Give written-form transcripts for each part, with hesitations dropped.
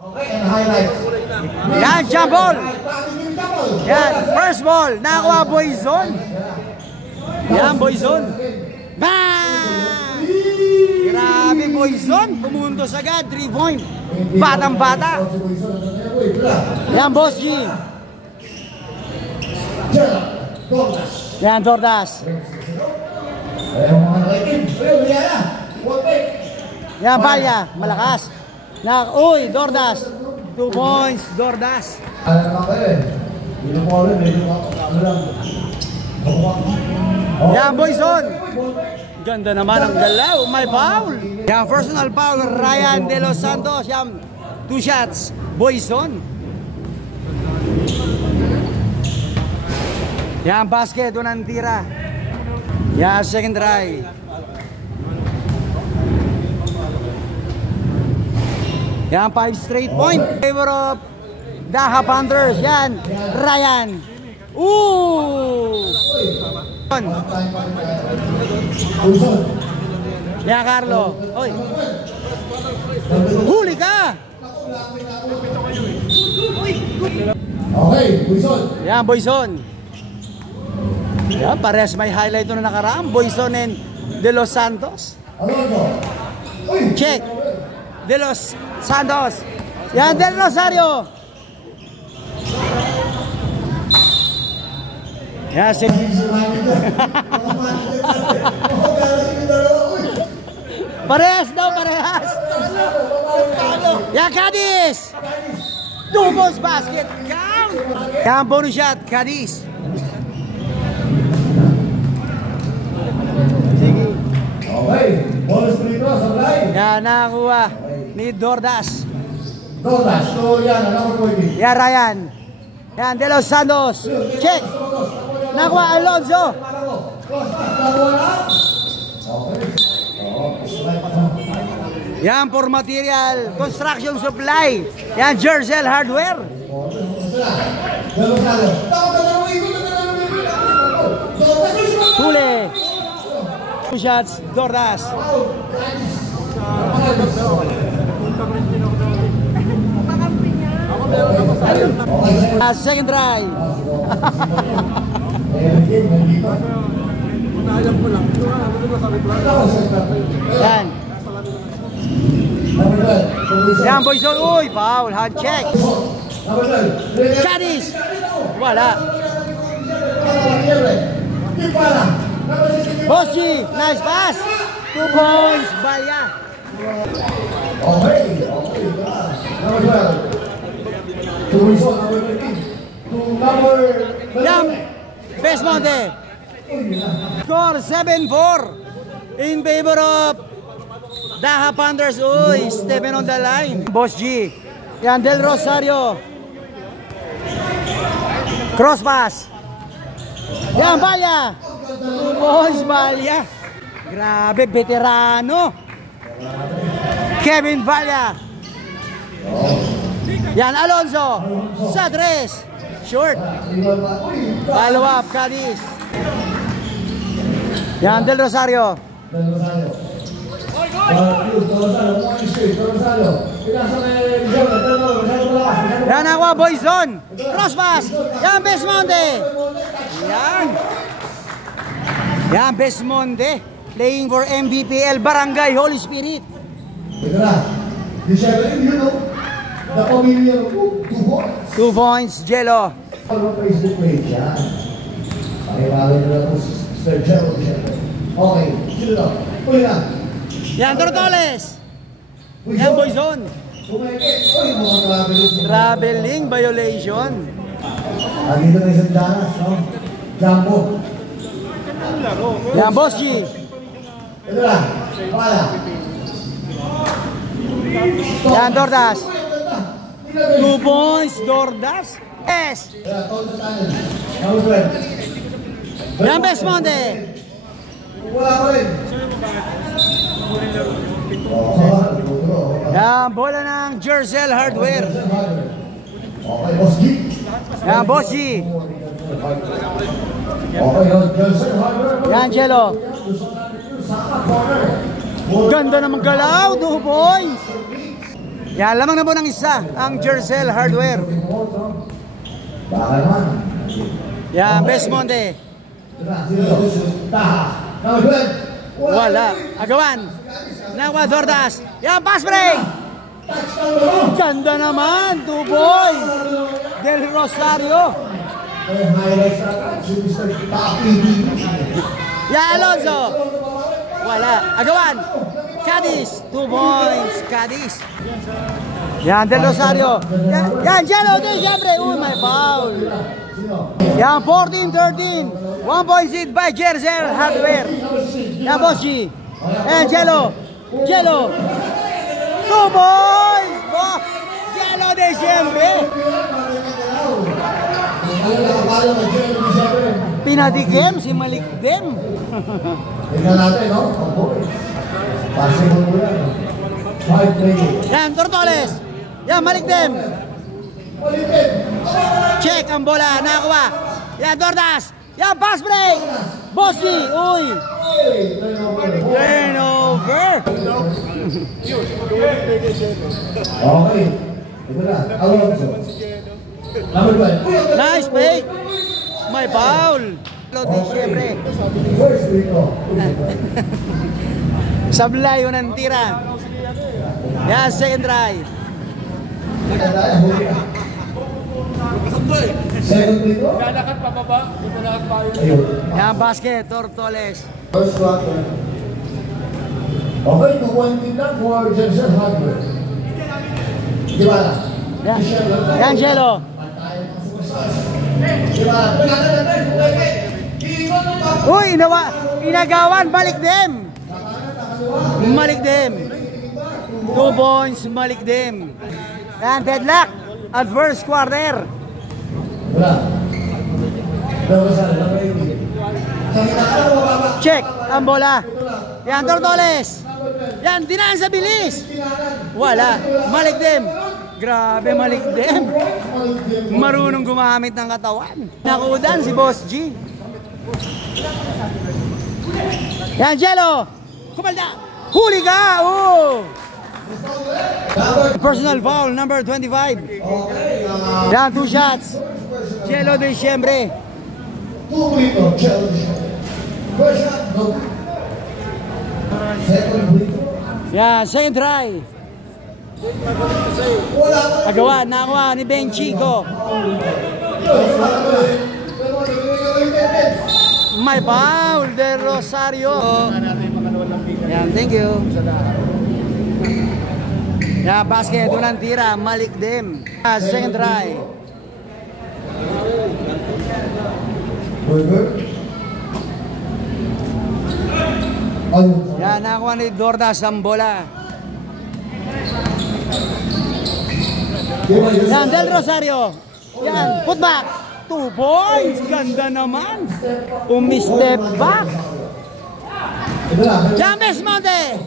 Okay, and highlights. Yan, jump ball. Yan, first ball. Nakakuha Boyzon. Yan, Boyzon. Bang! Grabe, Boyzon. Pumuntos agad, 3 point. Batang-bata. Yan, Boss G. Yan, Dordas. Yan, Balya. Malakas. Uy, Dordas. 2 points, Dordas. Yan, Boyzon. Ganda naman ang galaw. May foul. Yan, personal foul. Ryan De Los Santos. Yan, 2 shots. Boyzon. Yan, basket. Unang tira. Yan, second try. Yan, 5 straight point. Favor of Daha Panthers. Yan, Ryan. Ooh! Yan, Carlo. Oy. Huli ka! Okay, Boyzon. Yan, Boyzon. Yan, parehas may highlight na nakaraan. Boyzon and De Los Santos. Check. De Los Santos. Yan, Del Rosario. Yan, si... Parehas daw, parehas. Yan, Cadiz. 2 balls basket. Count. Yan, bonus shot, Cadiz. Sige. Okay, bonus free throw, supply. Yan, nakakuha ni Dordas. Dordas, so yan, number 40. Yan, Ryan. Yan, De Los Santos. Check. Nakuha Alonzo. Yan, for material construction supply. Yan, Jersel Hardware. Huli. 2 shots, Dordas. Second try. Yan. Yan, Boyzon. Uy, foul. Hand check. Cadiz. Wala. Boss G. Nice pass. 2 points. Balya. Okay. Number 12. Yan. Besmonte. Score 7-4 in favor of Daha Panthers. Uy, stepping on the line. Boss G. Yan, Del Rosario. Cross pass. Yan, Balya. 2 points, Balya. Grabe, veterano. Kevin Balya. Yan, Alonzo. Sa 3. Short. Follow up, Cadiz. Yan, Del Rosario. Yan, nakuha Boyzon. Cross pass. Yan, Besmonte. Yan. Yan, Besmonte. Playing for MVPL Barangay Holy Spirit. 2 points, Jello. Facebook page yan. Pakipalo nyo na po Sir Jello. Okay, sino na? Uli na. Yan, Tortoles. Yan, Boyzon. Traveling violation. Dito na isang danas, no? Jumbo. Yan, Boss G. Ito na. Wala. Yan, Dordas. 2 points, Dordas. Yes. Yan, Besmonte. Wala ko rin. Yan, bola ng Jersel Hardware. Okay, Boss G. Yan, Boss G. Okay, Jersel Hardware. Yan, Jello. Ganda naman galaw, 2 points. Yan, lamang na po ng isa ang Jercel Hardware. Baka naman. Yan, Besmonte. Wala. Agawan. Nakuha Dordas. Yan, pass break. Ganda naman. 2 points. Del Rosario. Yan, Alonso. Wala. Agawan. Cadiz. 2 points. Cadiz. Yan, Del Rosario. Yan, Jello. Siyempre. Uy, may foul. Yan, 14-13. 1 point seed by Jercel Hardware. Yan, Boss G. Yan, Jello. Jello. 2 points. Jello de siyempre. Pinadikim si Malikdem. Tingnan natin, no? Possible mo yan. 5-3. Yan, Tortoles. Yan, Malikdem. Check ang bola. Nakakuha. Yan, Dordas. Yan, pass break. Bossy. Uy. Turnover. Okay. Ito na. Alonso. Number 12. Nice fake. May foul. Lodi, siyempre. First free throw. Sablay yun ang tira. Yan, second try. Second free throw. Lalakad pa baba, lalakad pa yun. Yan, basket, Tortoles. First quarter. Okay, 2-1 lead lang for Jercel Hardware. Di ba na? Yan, yan, Jello. Uy, inagawan, Malikdem. Malikdem. 2 points, Malikdem. Yan, deadlock at first quarter. Wala. Check ang bola. Yan, Tortoles. Yan, dinaan sa bilis. Wala. Malikdem. Grabe, Malikdem. Marunong gumamit ng katawan. Nakudan si Boss G. Yan, Jello. Kumalda. Huli ka. Oh. Personal foul, number 25. Yan, 2 shots. Jello de siyempre. 2 free throw, Jello de siyempre. First shot, no. Second free throw. Yan, second try. Agawa, nakuha ni Ben Chico. May foul, Del Rosario. Yan, thank you. Yan, basket, unang tira, Malikdem. Second try. Yan, nakuha ni Dordas ang bola. Yan, Del Rosario. Yan, put back. 2 points. Ganda naman. Umi-step back. Yan, Besmonte.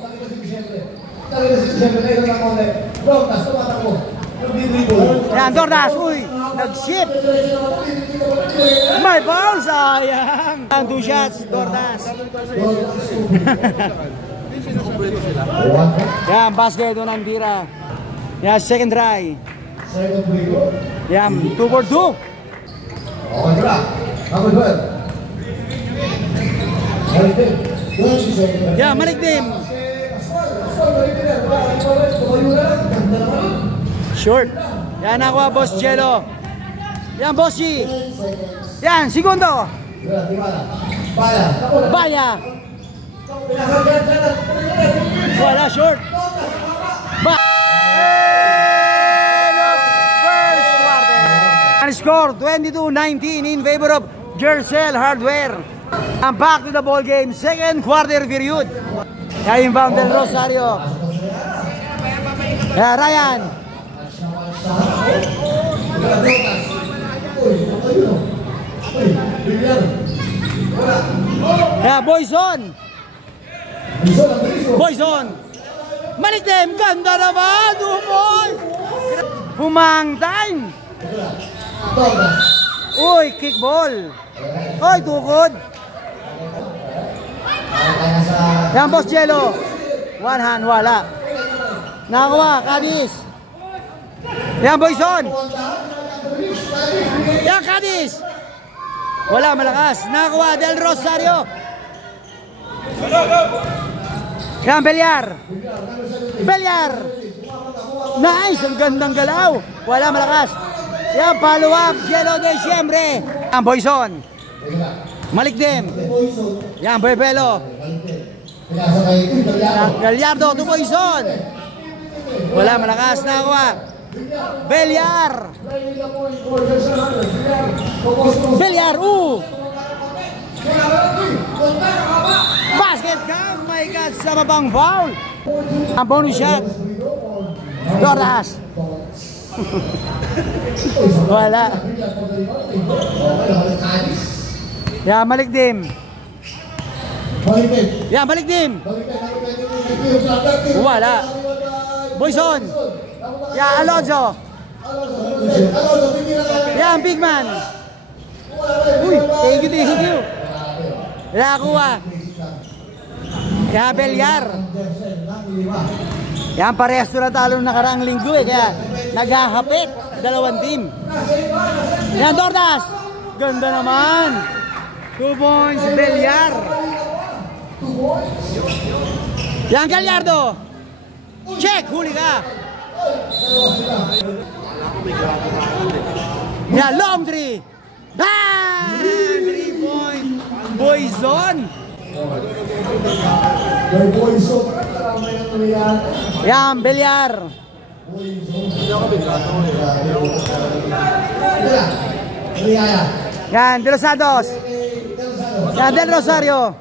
Yan, Dordas. Uy, nag-ship. May foul, sayang. Yan, 2 shots, Dordas. Yan, basket, unang tira. Yan, second try. Second free throw. Yan, 2 for 2. Okay, tira. Number 12. Malikdem. Yan, Malikdem. Short. Yan, nakuha, Boss Jello. Yan, Boss G. Yan, segundo. Baya. Wala, short. First quarter. And score 22-19 in favor of Jercel Hardware. And back to the ball game. Second quarter period. Yan, inbound Del Rosario. Yan, Ryan. Yan, Boyson. Boyson. Malikdem, ganda naman. 2 points. Humang time. Uy, kickball. Uy, tukod. Yan, Boss Jello. One hand, wala. Nakakuha, Cadiz. Yan, Boyson. Yan, Cadiz. Wala, malakas. Nakakuha, Del Rosario. Yan, Beliar. Beliar. Nice, ang gandang galaw. Wala, malakas. Yan, follow up, Yelo de Siembre. Yan, Boyson. Malikdim. Yan, Boypelo. Gallardo to Boyson. Wala, malakas. Nakakuha. Beliar. Beliar, basket ka, my God, sa mabang foul. Ang bonus shot. Dordas. Wala. Yan, Malikdim. Yan, Malikdim. Wala. Boyson. Yan, Alonso. Yan, big man. Uy, thank you. Nakakuha. Yan, Beliar. Yan, parehas na talo ng nakaraang linggo kaya naghahapit dalawang team. Yan, Dordas. Ganda naman. 2 points, Beliar. Yan, Gallardo. Check, huli ka. Yan, long three. 3 point. Boyson. Yan, Beliar. Yan, De Los Santos. Yan, Del Rosario.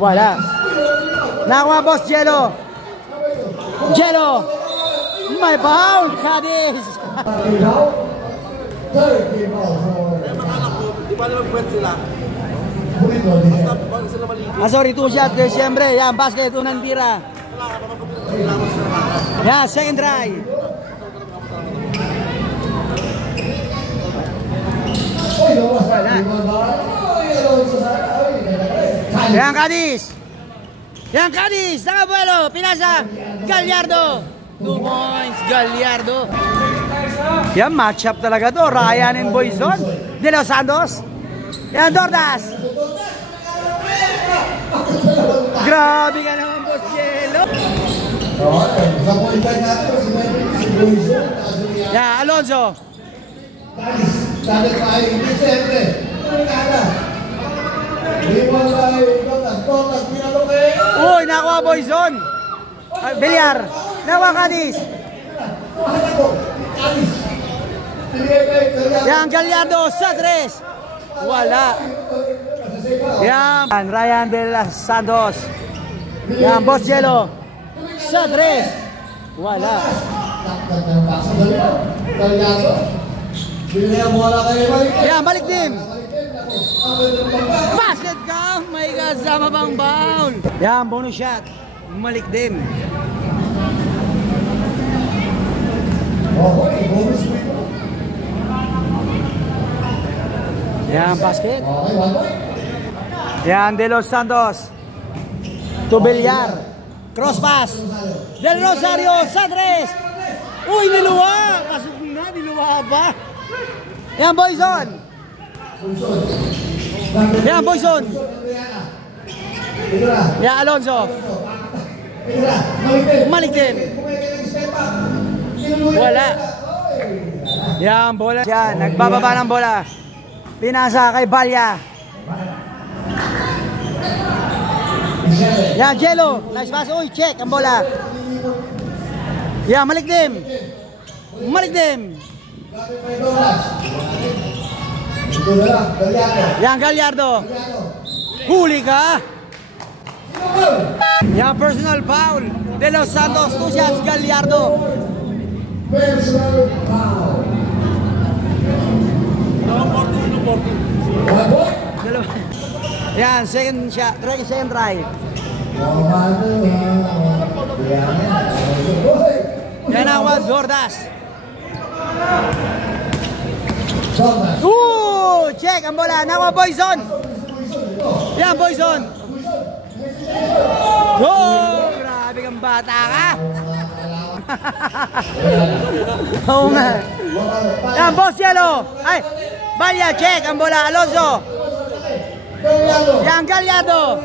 Wala. Nakuha, boss, Yelo. Yelo. May foul, Cadiz. Sorry, 2 shot, Siyempre. Yan, basket, unang tira. Yan, second try. Yan, Cadiz. Yan, Cadiz. Nakabuelo. Pinasa. Gallardo. 2 points. Gallardo. Yan, match-up talaga to. Ryan and Boyson. De Los Santos. Yan, Dordas. Grabe ka naman, Boss Yelo. Yan, Alonso. Uy, nakuha Boyson. Beliar. Nakuha Cadiz. Yan, Gallardo sa 3. Wala. Yan, Ryan De Los Santos. Yan, Boss Yelo sa 3. Wala. Yan, Malikdim. Basket ka. May kasama pang foul. Yan, bonus shot. Malikdim. Yan, basket. Yan, De Los Santos. To Beliar. Cross pass. Del Rosario sa 3. Uy, niluwa. Pasok na, niluwa pa. Yan, Boyson. Yan, Boyson. Yan, Alonso. Malikdim. Wala. Yan, bola. Yan, nagbababa ng bola. Pinasa kay Balya. Yan, Yelo. Nice pass. Uy, check ang bola. Yan, Malikdim. Malikdim. Yan, Gallardo. Huli ka. Yan, personal foul. De Los Santos, 2 shots, Gallardo. Personal foul. Yan, second shot, second try. Yan ang Dordas. Check ang bola. Nakuha Boyson. Yan, Boyson. Grabe kang bata ka. Oo nga. Yan, Boss Yellow. Ay, Balya, check. Ang bola, Alonso. Yan, Galyado.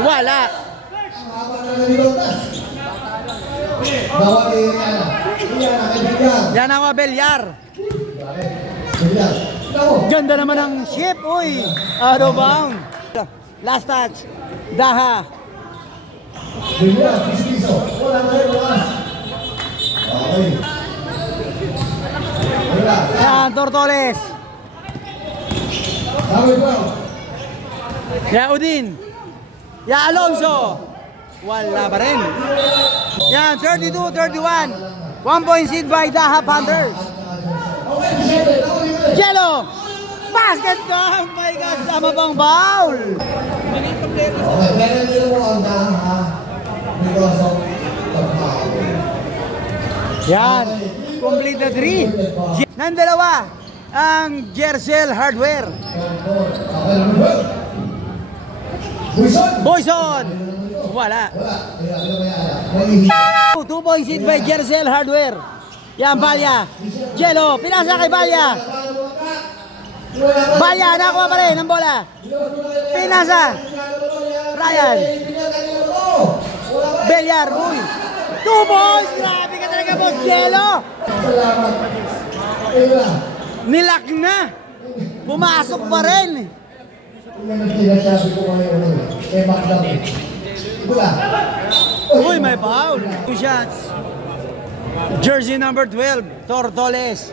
Wala. Yan ang Belyar. Ganda naman ang ship. Uy, out of bound. Last touch. Daha. Yan, Tortoles. Yan, Udin. Yan, Alonso. Wala pa rin. Yan, 32-31. 1 point seed by Daha Panthers. Jello. Basket ka. Oh my God, sama pang foul. Yan. Complete na 3. Nang dalawa, ang Gersel Hardware. Boyson. Wala. 2 point seed by Gersel Hardware. Yan, Balya. Jello. Pinasa kay Balya. Balya, nakuha pa rin ang bola. Pinasa. Ryan. Belyar. Uy. 2 points. Grabe ka talaga, Boss Jello. Nilak na. Pumasok pa rin. Uy, may foul. 2 shots. Jersey number 12, Tortoles.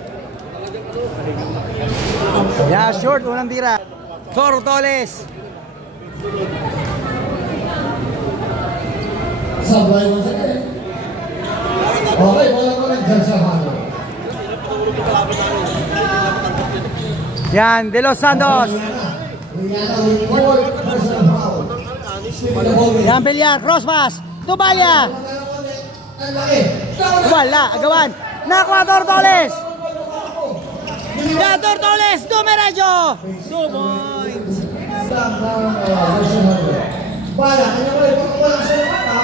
Yeah, short, unang tira. Tortoles. Sablay mo sa kanya. Okay, wala ko lang dyan sa halo. Yan, De Los Santos. Yan, Belyar, cross pass. Tubalya. Wala, agawan. Nakuha Tortoles. Yan, Tortoles, dumiretso. 2 points.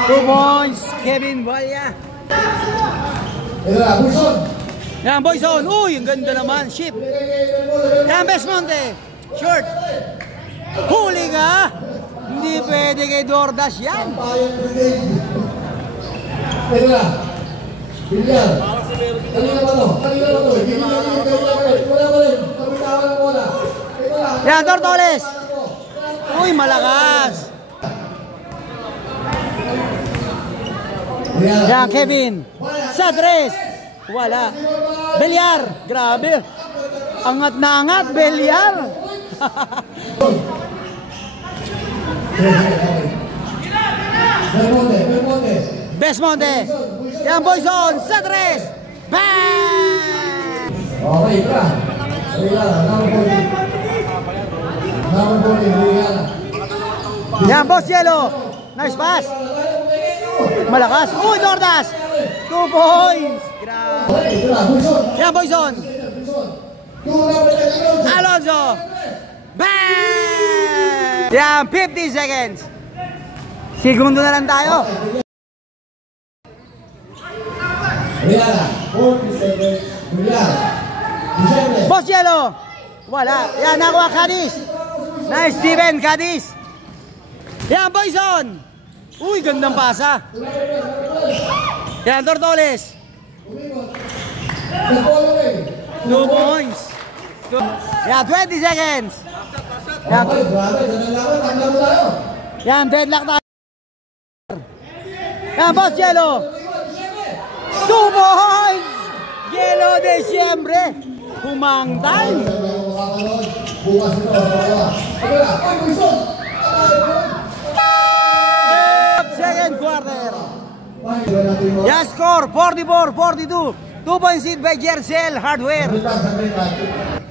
2 points, Kevin Balya. Yan, Boyson. Uy, ang ganda naman. Ship. Yan, Besmonte. Short. Huli ka. Hindi pwede kay Dordas yan. Yan, Tortoles. Uy, malakas. Yan, Kevin. Sa 3. Wala. Belyar. Grabe. Angat na angat, Belyar. Besmonte. Yan, Boyson. Sa 3. Bang! Okay, ka. Yan, Boss Yellow. Nice pass. Malakas. Uy, Dordas. 2 points. Grabe. Yan, Boyson. Alonso. Bang! Yan, 50 seconds. Segundo na lang tayo. Boss Yellow. Wala. Yan, nakuha Cadiz. Nice, Steven Cadiz. Yan, Boyson. Uy, gandang pasa. Yan, Tortoles. 2 points. Yan, 20 seconds. Yan, yan, deadlock tayo. Yan, Boss Yellow. 2 points. Yellow de siyempre. Humangtay. Second quarter. Yan, score 44-42. 2 points hit by Gersel Hardware.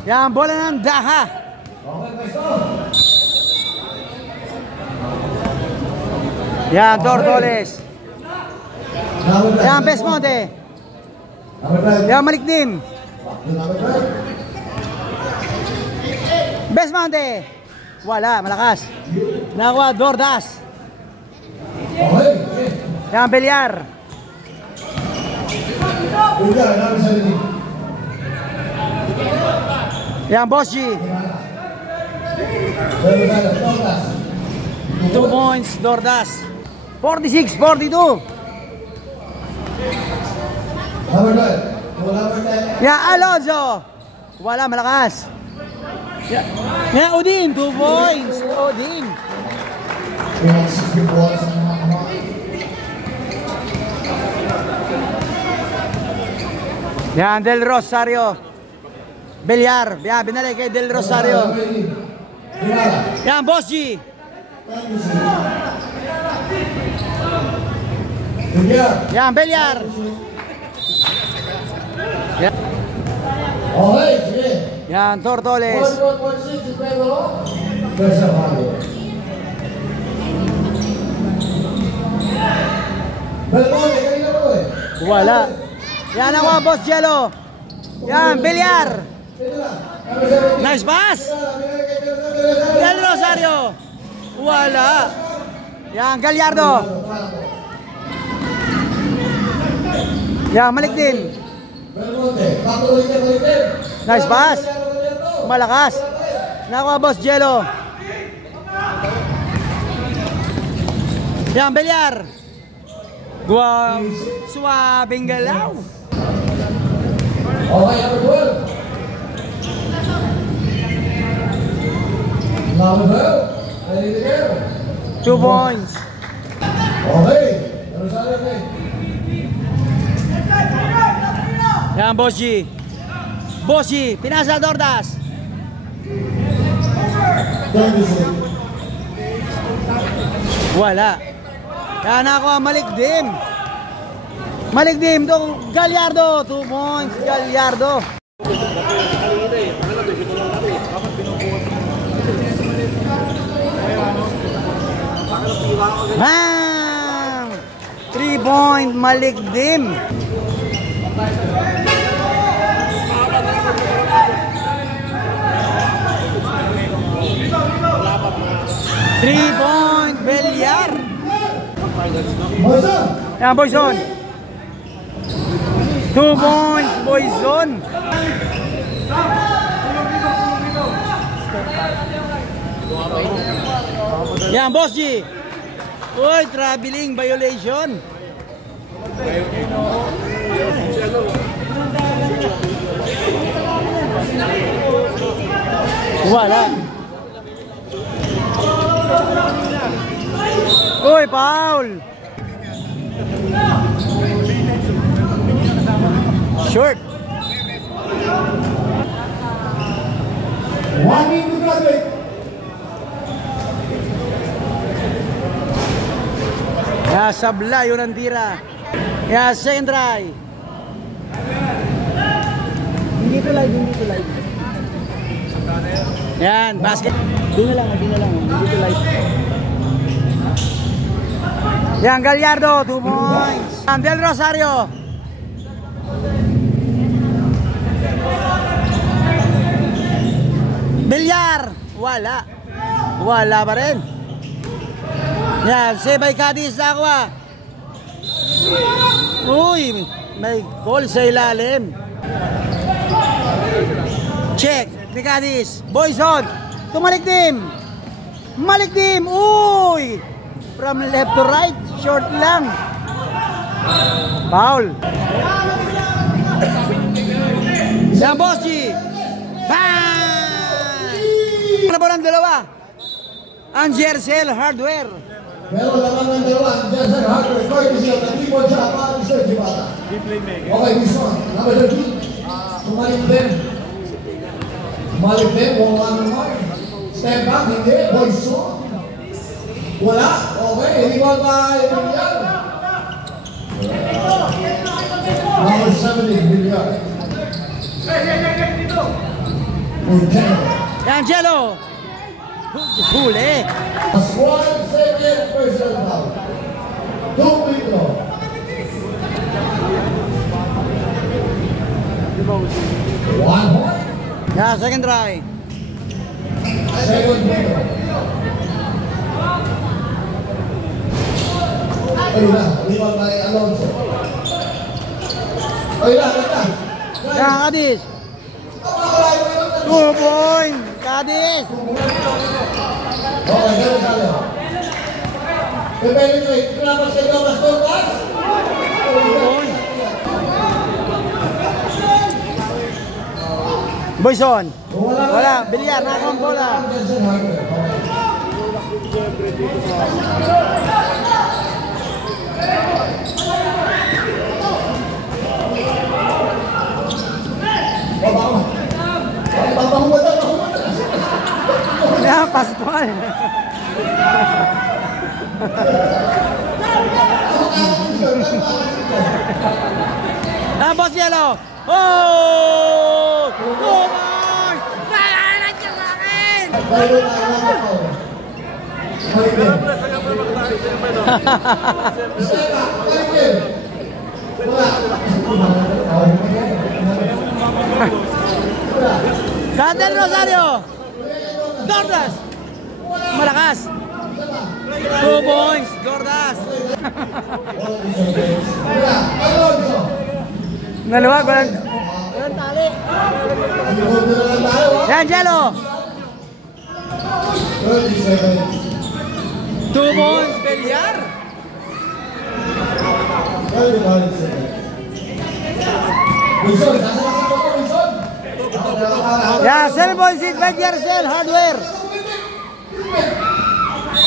Yan, bola ng Daha. Yan, Tortoles. Yan, Besmonte. Yan, Malikdim. Besmonte. Wala, malakas. Nakuha, Dordas. Yan, Belyar. Bilyar, number 17. Yan, Boss G. Rosales, Dordas. 2 points, Dordas. 46-42. Number 12. Number 10. Yan, Alonzo. Wala, malakas. Yan, Odin. 2 points. Odin. Yung 60 points ang mga kamay. Yan, Del Rosario. Belyar. Yan, binalik kay Del Rosario. Yan, Boss G. Bilyar. Yan, Belyar. Yan, Okay, sige. yan Tortoles. 1.6 is Pedro. Tercer Mario. Belmonte, kanina ko eh. Wala. Yan ako, Boss Jello. Yan, Belyar. Ito lang. Number 17. Nice pass. Del Rosario. Wala. Yan, Gallardo. Yan, Malik din. Belmonte, patuloy niya balikin. Nice pass. Malakas. Nakuha, Boss Jello. Yan, Belyar. Guwam. Suwabing galaw. Okay, number 12. Number 12. Ready to go. 2 points. Okay. Rosario, okay. Yan, Boss G. Boss G, pinasa Dordas. Wala. Yan ako, Malikdim. Malikdim, to Gallardo. 2 points, Gallardo. Bang! 3 point, Malikdim. Three point, Belyar. Boyson. Yan, Boyson. 2 points, Boyson. Yan, Boss G. Uy, traveling violation. Wala. Uy, foul. Short. 1 minute to graduate. Ya, sabla yun ang tira. Ya, second try. Hindi to live, hindi to live. Yan, basket. Di na lang, hindi to live. Yan, Gallardo, 2 points. Yan, Del Rosario. Belyar, wala. Wala pa rin. Yan, Sebay Cadiz na ako ah. Uy, may call sa ilalim. Check, ni Cadiz. Boyson, tumalikdim. Malikdim, uy. From left to right, short lang. Foul. Yan, Boss G. Bang! Ano po ng dalawa? Ang Jersel Hardware. Pero laman ng dalawa, Jersel Hardware, courtesy of the T-Ball Japan, Mr. Jibata. Okay, this one, number 13. Tumalikdim. Tumalikdim, 1-1 mark. Step back, hindi, Boyson. Wala, okay, hindi ba yung yan? Number 17, Bilyar. Yan, Jello. Huli. A squad second personal foul. 2 free throw. One point. Yan, second try. Second free throw. Ayun na, rebound by Alonso. Ayun na, ganda. Yan, Cadiz. 2 point. Cadiz. Okay, ganun tayo. Penetrate, kailangan sa inyo, mas Dorcas. 2 point. Boyson. Wala. Bilyar. Nakakuha ang bola. Yan, Pascual. Boss Yellow. Oh! Oh, my! Kaya nandiyan sa akin! Candel Rosario. Gordas. Malakas. 2 points. Gordas. Naluwag. Walang tali. Yan, Jello. 2 points. Bilyar. Ya, cell ball seat by Jersel Hardware.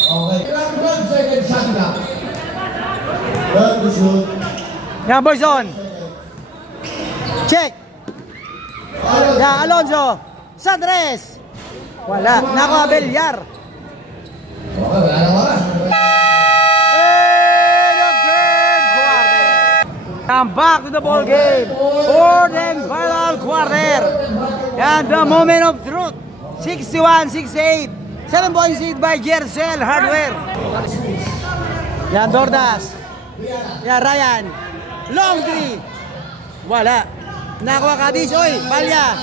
Okay. Second shot na. Ya, Boyson. Check. Ya, Alonso. Sandres. Wala. Nakuha Bilyar. Okay, wala na oras. Come back to the ball game. Fourth and final quarter. And the moment of truth. 61-68. 7 points lead by Jersel Hardware. Yan, Dordas. Yan, Ryan. Long three. Wala. Nakuha Cadiz. Oy, Palya.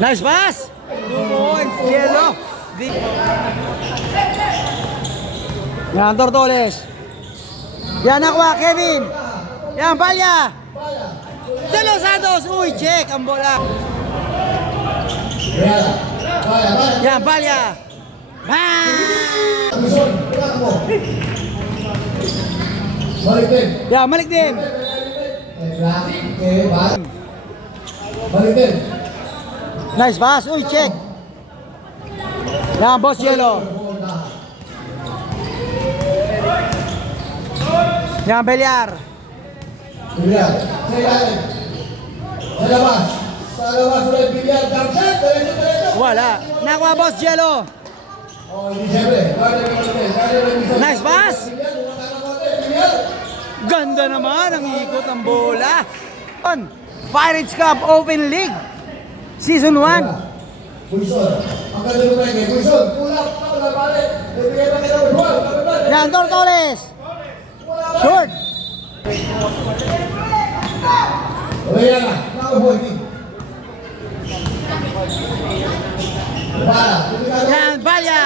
Nice pass. 2 points. Yellow. Yan, Tortoles. Yan, nakuha Kevin. Yan, Palya. De Los Santos. Uy, check ang bola. Yan, Palya. Yan, Malik din. Nice pass. Uy, check. Yan, Boss Yellow. Yan, Bilyar. Bilyar. Sa labas. Sa labas ulit Bilyar. Wala. Nakuha Boss Yellow. Nice pass. Ganda naman ang ikot ng bola. Pirates Cup Open League Season 1. Buison, ang ganda mo tayo. Buison, pulak, balik. Yan, Tortoles. Short. Wala na, nakabuhay. Yan, Palya.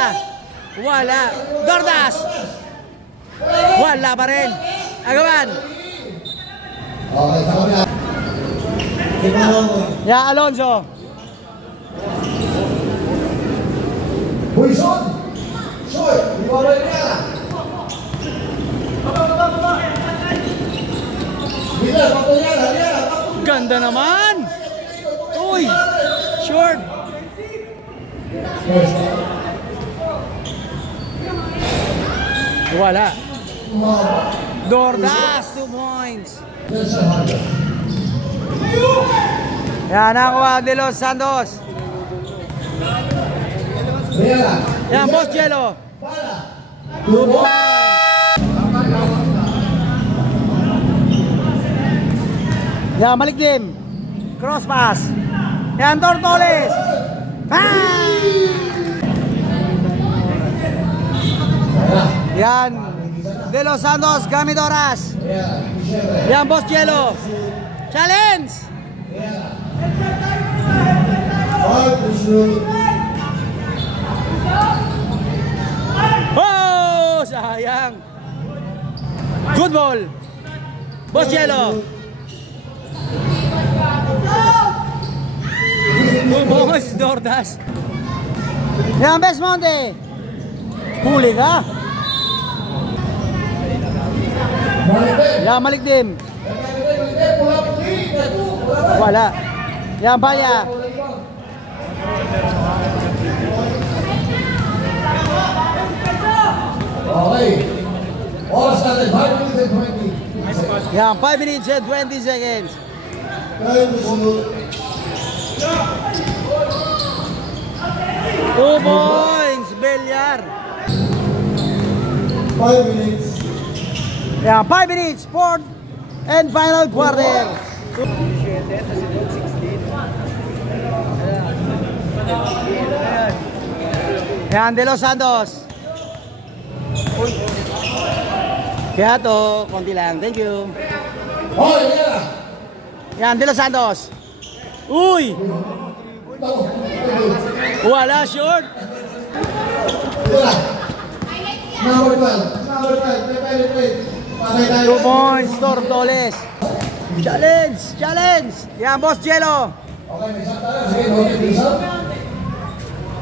Wala. Dordas. Wala pa rin. Agawan. Okay, sa kabila. Yan, Alonso. Buison! Short! Iwalay niya! Bila, patuloy niya! Ganda naman! Uy! Short! Wala. Dordas, 2 points. Yan, nakuha De Los Santos. Yan, Boss Yellow. 2 points. Yan, Malik din. Cross pass. Yan, Tortoles. Yan, De Los Santos, gamit oras. Yan, Boss Yellow. Challenge. Good ball. Boss Yellow. Bumungos, Dordas. Yan, Best Monte. Huli ka. Yan, Malikdim. Wala. Yan, Balya. Okay. Oras natin, 5 minutes and 20. Yan, 5 minutes and 20 seconds. 2 points, Villar. 5 minutes. Yan, 5 minutes, fourth and final quarter. Yan, De Los Santos. Kaya to, konti lang. Thank you. Oh, yeah. Yan, De Los Santos. Uy! Wala, short. Number 12. Number 12. Play. 2 points, Tortoles. Challenge! Challenge! Yan, Boss Jello. Okay, may isang tala. Sige, okay, may isang.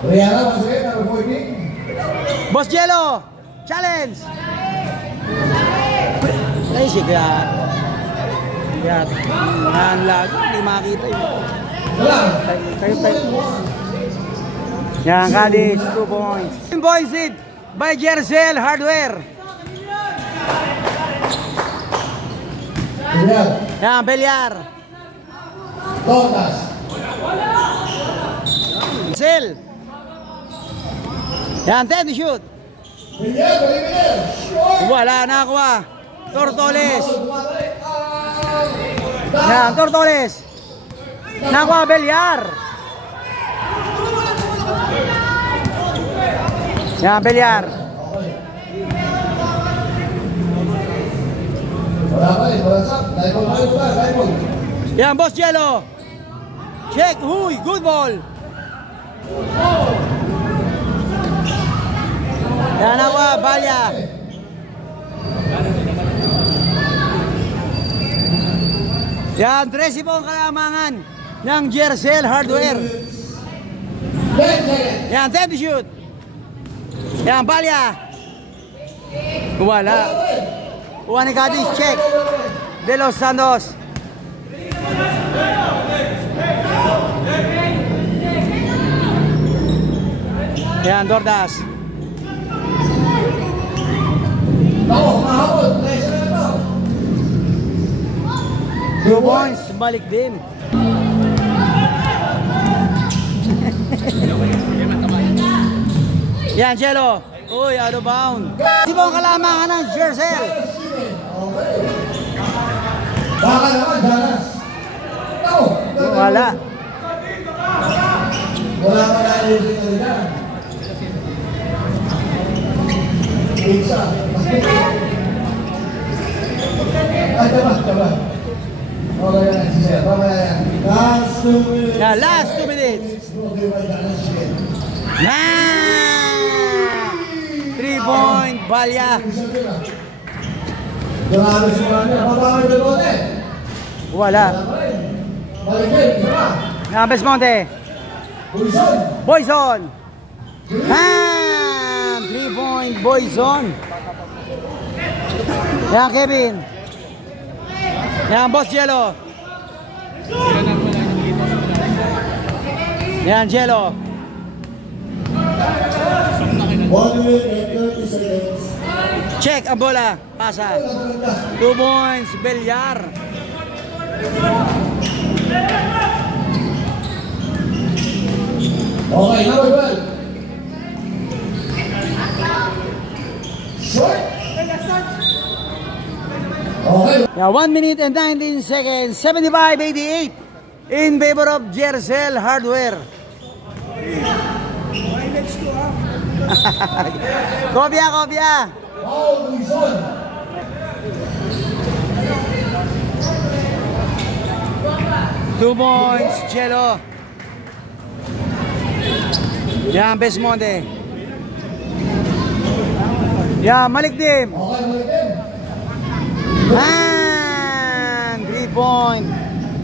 Rihanna, once again, number 14. Boss Jello. Challenge! Ay, sige. Yan. Yan lang. Hindi makita yun. Tayo. Yan, Cadiz. 2 points. 10 points lead by Jercel Hardware. Yan, Beliar. Tortas. Sel. Yan, 10 to shoot. Wala na ako ah. Tortoles. Yan, Tortoles. Nakuha, Beliar. Yan, Beliar. Yan, Boss Jello. Check. Huy, good ball. Yan, nakuha, Balya. Yan, 13 po ang kalamangan ng Jercel Hardware. Yan, 10 to shoot. Yan, Balya. Wala. Kuha ni Cadiz, check. De Los Santos. Yan, Dordas. Two points, balik din. Yan, Jello. Uy, out of bound. Di ba ang kalamangan ng Jercel? Baka naman, Danas. Wala. Wala ka na yung rin. Isa. Ay, tama. Okay yan, sisir. Tama yan. Last 2 minutes. Yeah, last 2 minutes. Nah! 3-point, Balya. Wala. Yan, Best Monte. Boyson. Han! 3-point, Boyson. Yan, Kevin. Yan, Boss Jello. Yan, Jello. 1 minute and 30 seconds. Check ang bola. Pasa. 2 points, Villar. Okay, number 12. Short. Okay. Yeah, 1 minute and 19 seconds. 75-88 in favor of Jercel Hardware. Kopya. Paul Luison. Two points, Jello. Yan, Best Monte. Yan, Malikdim. Okay, Malikdim. And 3 point.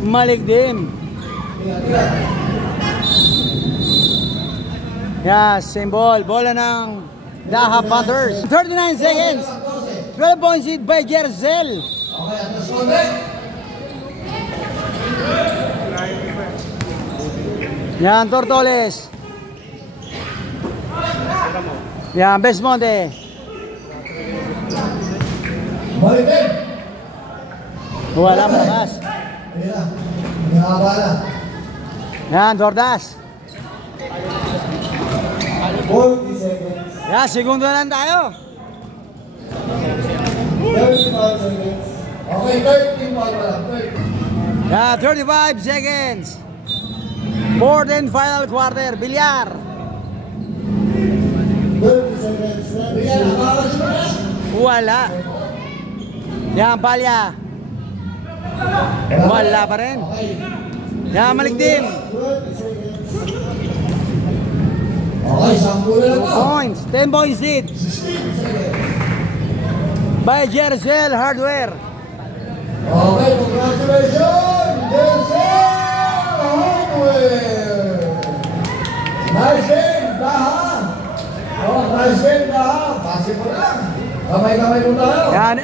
Malikdim. Yeah, same ball. Bola ng Daha Panthers. 39 seconds. 12 points hit by Jerzel. Okay, atas konti. Yan, Tortoles. Yan, Besmonte. Balikin. Wala pa labas. Ayun na. Nakabala. Yan, Dordas. 40 seconds. Yan, segundo lang tayo. 35 seconds. Okay, 13 ball pa lang. 30. Yan, 35 seconds. Fourth and final quarter. Bilyar. 30 seconds. Ayan, nakakasya na. Wala. Yan, Palya. Wala pa rin. Okay. Yan, Malikdim. 20 seconds. Okay, 10 na lang 2 to. points. 10 points hit 16 seconds. by Jerzel Hardware. Okay, congratulations! Jerzel Hardware! Nice game, Daha! Oh, nice game, Daha! Pasi mo lang. Kamay-kamay mo tayo. Yan,